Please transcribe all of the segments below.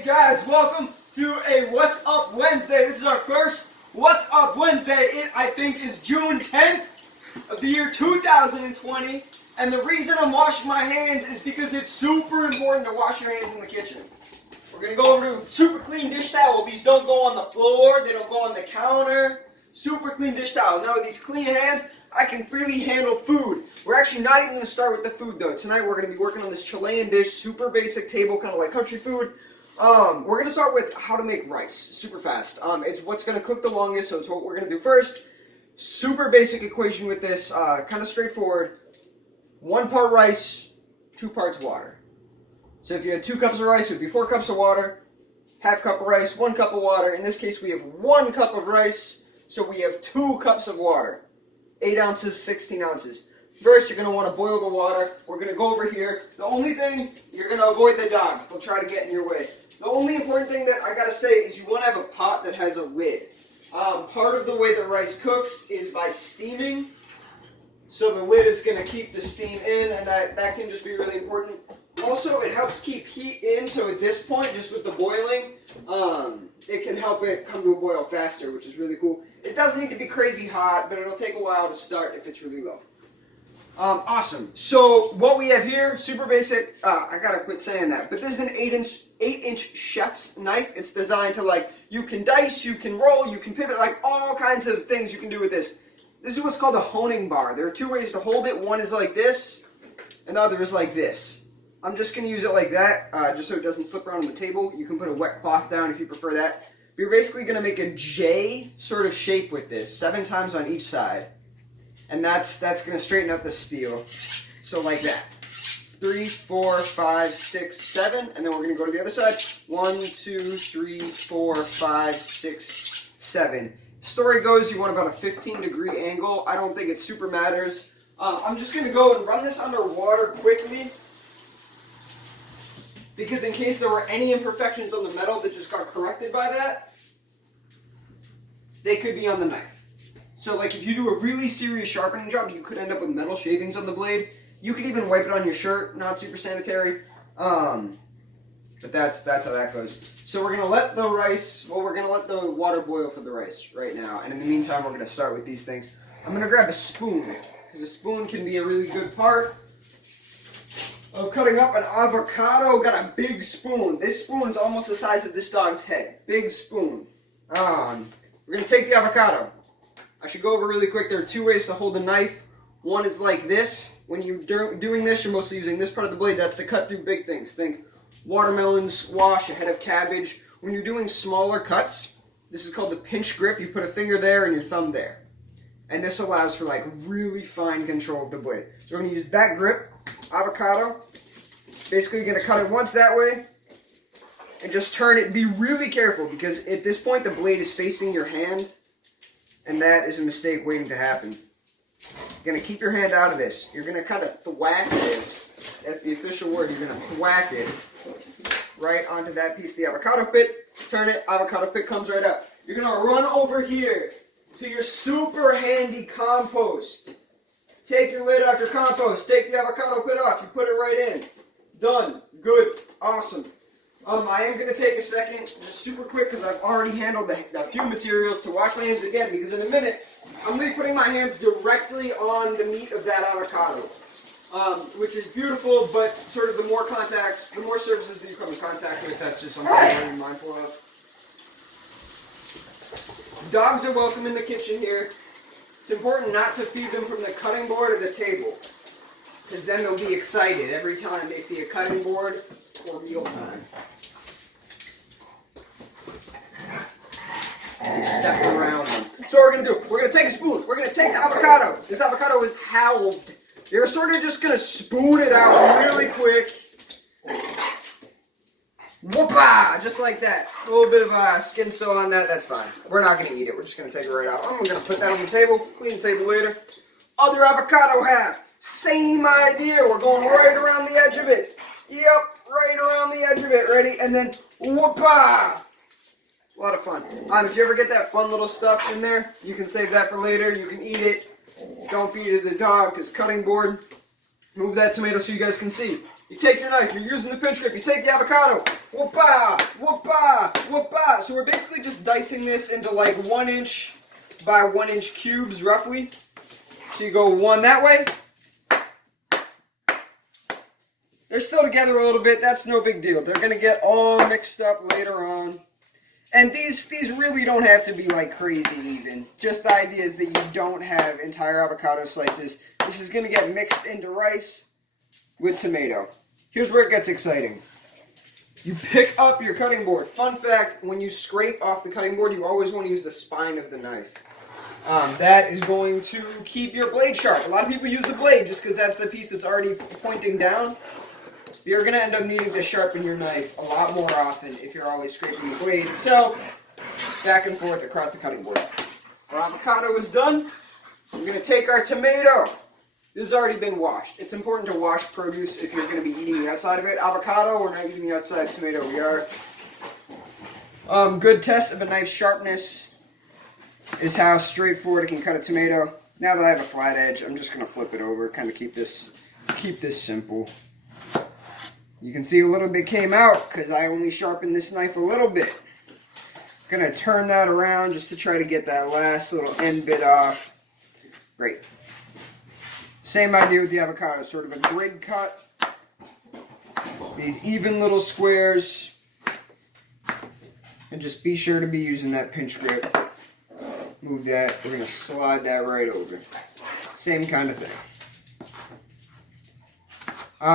Hey guys, welcome to a What's Up Wednesday. This is our first What's Up Wednesday. It, I think, is June 10th of the year 2020. And the reason I'm washing my hands is because it's super important to wash your hands in the kitchen. We're going to go over to super clean dish towel. These don't go on the floor. They don't go on the counter. Super clean dish towels. Now with these clean hands, I can freely handle food. We're actually not even going to start with the food though. Tonight we're going to be working on this Chilean dish, super basic table, kind of like country food. We're going to start with how to make rice, super fast. It's what's going to cook the longest, so it's what we're going to do first. Super basic equation with this, kind of straightforward. 1 part rice, 2 parts water. So if you had 2 cups of rice, it would be 4 cups of water. Half cup of rice, 1 cup of water. In this case we have 1 cup of rice, so we have 2 cups of water. 8 ounces, 16 ounces. First, you're going to want to boil the water. We're going to go over here. The only thing, you're going to avoid the dogs. They'll try to get in your way. The only important thing that I got to say is you want to have a pot that has a lid. Part of the way the rice cooks is by steaming. So the lid is going to keep the steam in, and that can just be really important. Also, it helps keep heat in, so at this point, just with the boiling, it can help it come to a boil faster, which is really cool. It doesn't need to be crazy hot, but it'll take a while to start if it's really low. Awesome. So what we have here, super basic. I gotta quit saying that, but this is an 8-inch chef's knife. It's designed to, like, you can dice, you can roll, you can pivot, like all kinds of things you can do with this. This is what's called a honing bar. There are 2 ways to hold it. One is like this, and the other is like this. I'm just going to use it like that, just so it doesn't slip around on the table. You can put a wet cloth down if you prefer that. But you're basically going to make a J sort of shape with this, 7 times on each side. And that's going to straighten out the steel. So like that. 3, 4, 5, 6, 7. And then we're going to go to the other side. 1, 2, 3, 4, 5, 6, 7. Story goes you want about a 15-degree angle. I don't think it super matters. I'm just going to go and run this under water quickly, because in case there were any imperfections on the metal that just got corrected by that, they could be on the knife. So like if you do a really serious sharpening job, you could end up with metal shavings on the blade. You could even wipe it on your shirt, not super sanitary. But that's how that goes. So we're going to let the rice, we're going to let the water boil for the rice right now. And in the meantime, we're going to start with these things. I'm going to grab a spoon, because a spoon can be a really good part of cutting up an avocado. Got a big spoon. This spoon is almost the size of this dog's head. Big spoon. We're going to take the avocado. I should go over really quick. There are 2 ways to hold the knife. One is like this. When you're doing this, you're mostly using this part of the blade. That's to cut through big things. Think watermelon, squash, a head of cabbage. When you're doing smaller cuts, this is called the pinch grip. You put a finger there and your thumb there. And this allows for like really fine control of the blade. So we're going to use that grip, avocado. Basically you're going to cut it once that way and just turn it. Be really careful, because at this point the blade is facing your hand, and that is a mistake waiting to happen. You're going to keep your hand out of this. You're going to kind of thwack this. That's the official word. You're going to thwack it right onto that piece of the avocado pit. Turn it, avocado pit comes right up. You're going to run over here to your super handy compost. Take your lid off your compost. Take the avocado pit off. You put it right in. Done. Good. Awesome. I am going to take a second, just super quick, because I've already handled a few materials, to wash my hands again, because in a minute, I'm going to be putting my hands directly on the meat of that avocado, which is beautiful, but sort of the more contacts, the more surfaces that you come in contact with, that's just something I'm mindful of. Dogs are welcome in the kitchen here. It's important not to feed them from the cutting board or the table, because then they'll be excited every time they see a cutting board or meal time. You step around them. So what we're going to do, we're going to take a spoon. We're going to take the avocado. This avocado is halved. You're sort of just going to spoon it out really quick. Whoopah! Just like that. A little bit of skin still on that. That's fine. We're not going to eat it. We're just going to take it right out. I'm going to put that on the table. Clean the table later. Other avocado half. Same idea. We're going right around the edge of it. Yep, right around the edge of it. Ready? And then whoopah! A lot of fun. If you ever get that fun little stuff in there, you can save that for later. You can eat it. Don't feed it to the dog, because cutting board. Move that tomato so you guys can see. You take your knife, you're using the pinch grip, you take the avocado. Whoop-ah! Whoop So we're basically just dicing this into like 1 inch by 1 inch cubes roughly. So you go one that way. They're still together a little bit, that's no big deal. They're going to get all mixed up later on. And these really don't have to be like crazy even. Just the idea is that you don't have entire avocado slices. This is going to get mixed into rice with tomato. Here's where it gets exciting. You pick up your cutting board. Fun fact, when you scrape off the cutting board, you always want to use the spine of the knife. That is going to keep your blade sharp. A lot of people use the blade just because that's the piece that's already pointing down. You're going to end up needing to sharpen your knife a lot more often if you're always scraping the blade itself back and forth across the cutting board. Our avocado is done. We're going to take our tomato. This has already been washed. It's important to wash produce if you're going to be eating the outside of it. Avocado, we're not eating the outside. Tomato, we are. Good test of a knife's sharpness is how straightforward it can cut a tomato. Now that I have a flat edge, I'm just going to flip it over, kind of keep this simple. You can see a little bit came out because I only sharpened this knife a little bit. Going to turn that around just to try to get that last little end bit off. Great. Same idea with the avocado, sort of a grid cut. These even little squares. And just be sure to be using that pinch grip. Move that. We're going to slide that right over. Same kind of thing.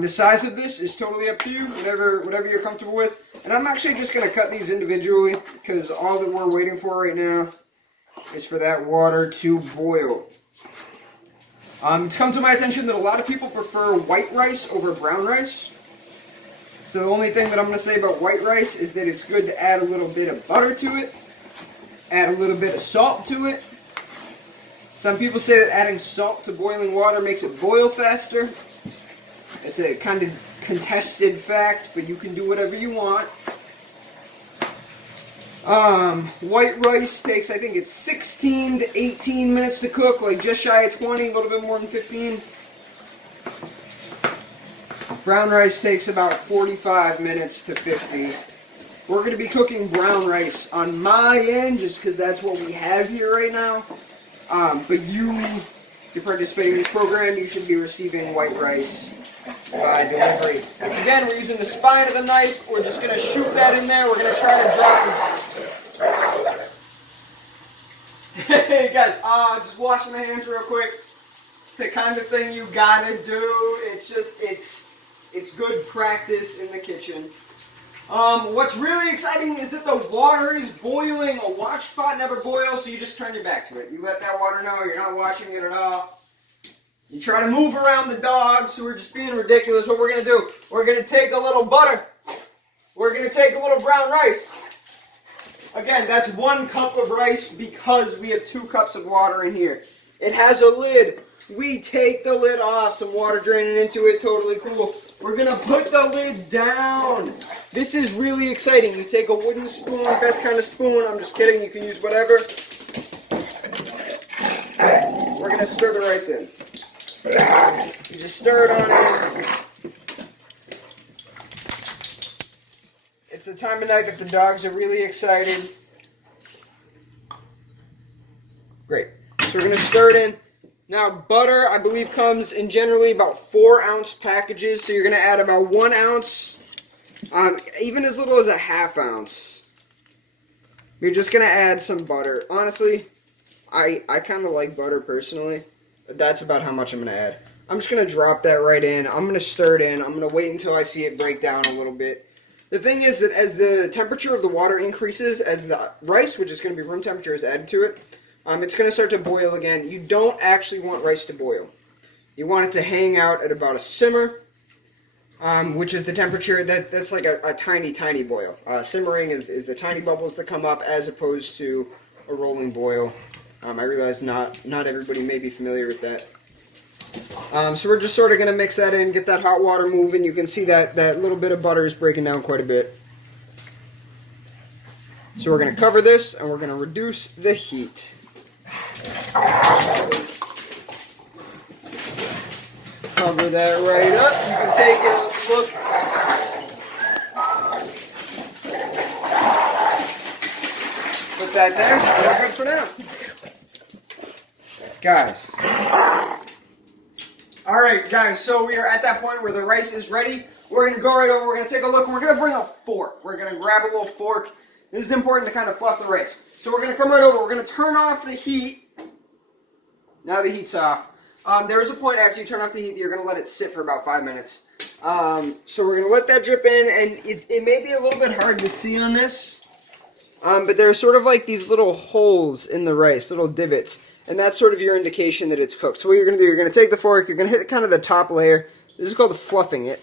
The size of this is totally up to you, whatever you're comfortable with. And I'm actually just going to cut these individually because all that we're waiting for right now is for that water to boil. It's come to my attention that a lot of people prefer white rice over brown rice. So the only thing that I'm going to say about white rice is that it's good to add a little bit of butter to it, add a little bit of salt to it. Some people say that adding salt to boiling water makes it boil faster. It's a kind of contested fact, but you can do whatever you want. White rice takes, I think it's 16 to 18 minutes to cook, like just shy of 20, a little bit more than 15. Brown rice takes about 45 minutes to 50. We're going to be cooking brown rice on my end, just because that's what we have here right now. But if you're participating in this program, you should be receiving white rice by delivery. Again, we're using the spine of the knife. We're just going to shoot that in there. We're going to try to drop this. Hey guys, just washing the hands real quick. It's the kind of thing you gotta do. It's just, it's good practice in the kitchen. What's really exciting is that the water is boiling. A watch pot never boils, so you just turn your back to it. You let that water know you're not watching it at all. You try to move around the dogs who are just being ridiculous. What we're going to do, we're going to take a little butter. We're going to take a little brown rice. Again, that's 1 cup of rice because we have 2 cups of water in here. It has a lid. We take the lid off, some water draining into it, totally cool. We're going to put the lid down. This is really exciting. You take a wooden spoon, best kind of spoon. I'm just kidding, you can use whatever. We're going to stir the rice in. You just stir it on in. It's the time of night that the dogs are really excited. Great. So we're going to stir it in. Now, butter, I believe, comes in generally about 4-ounce packages. So you're going to add about 1 ounce, even as little as a ½ ounce. You're just going to add some butter. Honestly, I kind of like butter personally. That's about how much I'm going to add. I'm just going to drop that right in. I'm going to stir it in. I'm going to wait until I see it break down a little bit. The thing is that as the temperature of the water increases, as the rice, which is going to be room temperature, is added to it, it's going to start to boil again. You don't actually want rice to boil. You want it to hang out at about a simmer, which is the temperature that's like a tiny, tiny boil. Simmering is the tiny bubbles that come up as opposed to a rolling boil. I realize not everybody may be familiar with that. So we're just sort of going to mix that in, get that hot water moving. You can see that little bit of butter is breaking down quite a bit. So we're going to cover this and we're going to reduce the heat. Cover that right up. You can take a look. that there. We're good for now. Guys. Alright, guys, so we are at that point where the rice is ready. We're going to go right over, we're going to take a look, we're going to bring a fork. We're going to grab a little fork. This is important to kind of fluff the rice. So we're going to come right over, we're going to turn off the heat. Now the heat's off. There is a point after you turn off the heat that you're going to let it sit for about 5 minutes. So we're going to let that drip in, and it may be a little bit hard to see on this. But there are sort of like these little holes in the rice, little divots. And that's sort of your indication that it's cooked. So what you're going to do, you're going to take the fork, you're going to hit kind of the top layer. This is called fluffing it.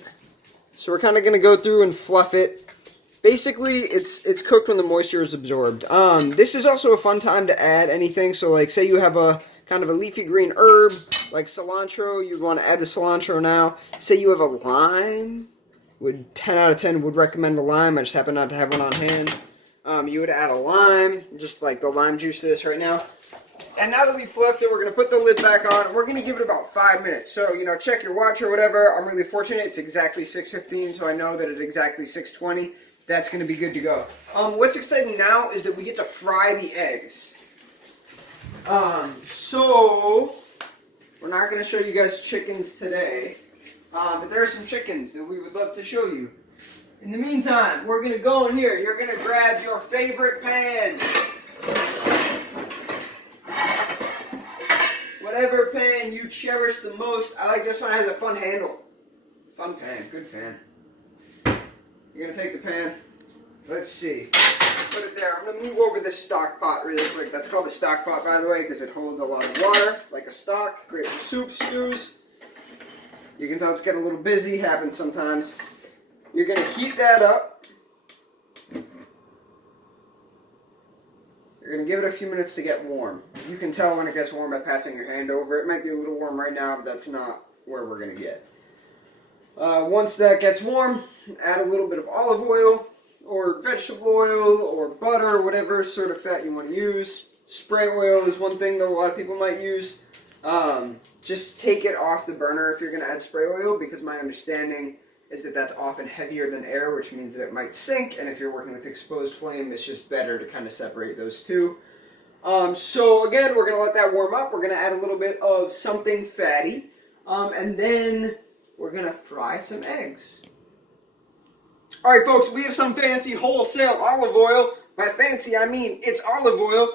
So we're kind of going to go through and fluff it. Basically, it's cooked when the moisture is absorbed. This is also a fun time to add anything. So like say you have a kind of a leafy green herb, like cilantro, you'd want to add the cilantro now. Say you have a lime, 10 out of 10 would recommend a lime. I just happen not to have one on hand. You would add a lime, just like the lime juice to this right now. And now that we've fluffed it, we're going to put the lid back on. We're going to give it about 5 minutes. So, you know, check your watch or whatever. I'm really fortunate. It's exactly 6:15, so I know that at exactly 6:20, that's going to be good to go. What's exciting now is that we get to fry the eggs. So, we're not going to show you guys chickens today. But there are some chickens that we would love to show you. In the meantime, we're going to go in here. You're going to grab your favorite pan. Whatever pan you cherish the most. I like this one, it has a fun handle. Fun pan, good pan. You're going to take the pan. Let's see. Put it there. I'm going to move over this stock pot really quick. That's called the stock pot, by the way, because it holds a lot of water, like a stock. Great for soups, stews. You can tell it's getting a little busy. Happens sometimes. You're going to heat that up. You're going to give it a few minutes to get warm. You can tell when it gets warm by passing your hand over. It might be a little warm right now, but that's not where we're going to get. Once that gets warm, add a little bit of olive oil, or vegetable oil, or butter, whatever sort of fat you want to use. Spray oil is one thing that a lot of people might use. Just take it off the burner if you're going to add spray oil, because my understanding is that that's often heavier than air, which means that it might sink, and if you're working with exposed flame, it's just better to kind of separate those two. So again, we're going to let that warm up. We're going to add a little bit of something fatty, and then we're going to fry some eggs. Alright folks, we have some fancy wholesale olive oil. By fancy, I mean it's olive oil.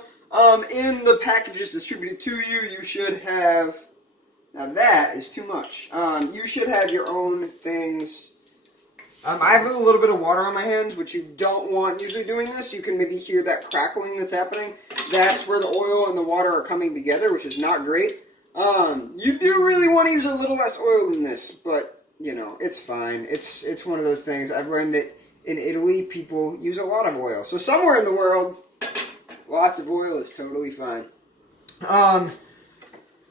In the packages distributed to you, you should have... Now that is too much. You should have your own things. I have a little bit of water on my hands, which you don't want usually doing this. You can maybe hear that crackling that's happening. That's where the oil and the water are coming together, which is not great. You do really want to use a little less oil than this, but, you know, it's fine. It's one of those things. I've learned that in Italy, people use a lot of oil. So somewhere in the world, lots of oil is totally fine.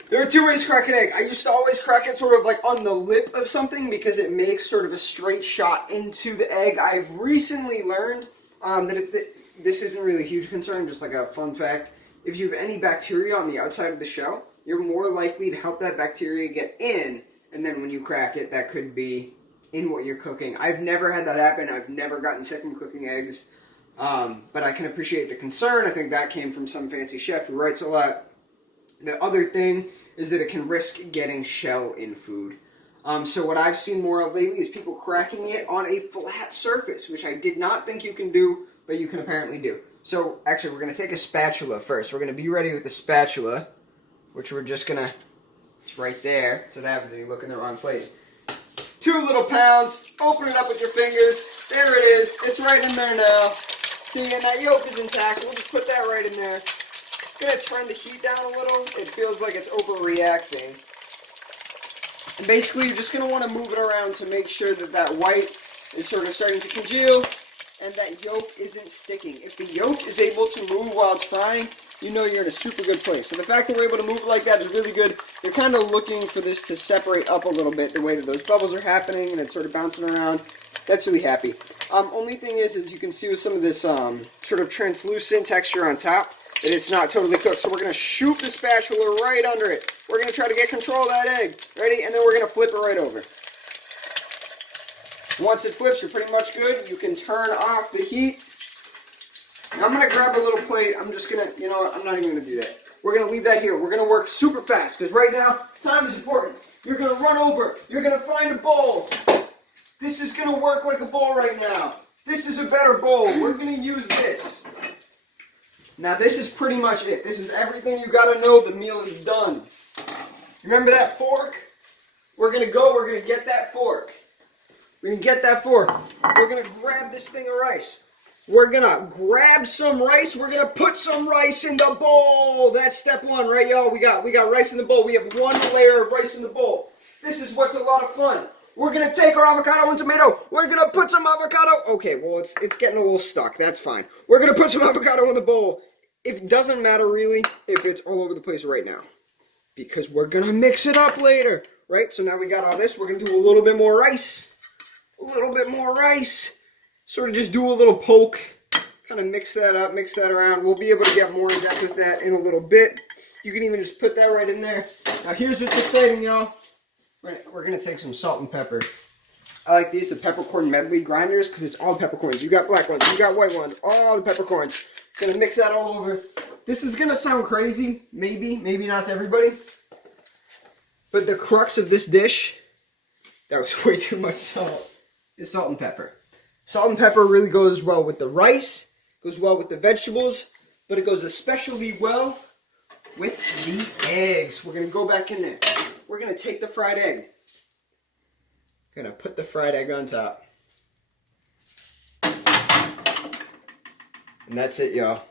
There are two ways to crack an egg. I used to always crack it sort of like on the lip of something because it makes sort of a straight shot into the egg. I've recently learned that this isn't really a huge concern, just like a fun fact. If you have any bacteria on the outside of the shell, you're more likely to help that bacteria get in, and then when you crack it, that could be in what you're cooking. I've never had that happen. I've never gotten sick from cooking eggs, but I can appreciate the concern. I think that came from some fancy chef who writes a lot. The other thing is that it can risk getting shell in food. So what I've seen more of lately is people cracking it on a flat surface, which I did not think you can do, but you can apparently do. So actually, we're going to take a spatula first. We're going to be ready with the spatula, which we're just going to, it's right there. That's what happens when you look in the wrong place. 2 little pounds. Open it up with your fingers. There it is. It's right in there now. See, and that yolk is intact. We'll just put that right in there. Going to turn the heat down a little. It feels like it's overreacting. And basically, you're just going to want to move it around to make sure that that white is sort of starting to congeal and that yolk isn't sticking. If the yolk is able to move while it's frying, you know you're in a super good place. So the fact that we're able to move it like that is really good. You're kind of looking for this to separate up a little bit, the way that those bubbles are happening and it's sort of bouncing around. That's really happy. Only thing is you can see with some of this sort of translucent texture on top, that it's not totally cooked. So we're going to shoot the spatula right under it. We're going to try to get control of that egg. Ready? And then we're going to flip it right over. Once it flips, you're pretty much good. You can turn off the heat. Now I'm going to grab a little plate. I'm just going to, you know what, I'm not even going to do that. We're going to leave that here. We're going to work super fast because right now, time is important. You're going to run over. You're going to find a bowl. This is going to work like a bowl right now. This is a better bowl. We're going to use this. Now this is pretty much it. This is everything you got to know. The meal is done. Remember that fork? We're going to get that fork. We're going to get that fork. We're going to grab this thing of rice. We're going to grab some rice. We're going to put some rice in the bowl. That's step one, right, y'all? We got rice in the bowl. We have one layer of rice in the bowl. This is what's a lot of fun. We're going to take our avocado and tomato. We're going to put some avocado. Okay, well, it's getting a little stuck. That's fine. We're going to put some avocado in the bowl. It doesn't matter, really, if it's all over the place right now. Because we're going to mix it up later. Right? So now we got all this. We're going to do a little bit more rice. A little bit more rice. Sort of just do a little poke. Kind of mix that up, mix that around. We'll be able to get more in depth with that in a little bit. You can even just put that right in there. Now here's what's exciting, y'all. We're going to take some salt and pepper. I like these, the peppercorn medley grinders, because it's all peppercorns. You got black ones, you got white ones, all the peppercorns. Going to mix that all over. This is going to sound crazy, maybe not to everybody. But the crux of this dish, that was way too much salt, is salt and pepper. Salt and pepper really goes well with the rice, goes well with the vegetables, but it goes especially well with the eggs. We're going to go back in there. We're going to take the fried egg. Going to put the fried egg on top. And that's it, y'all.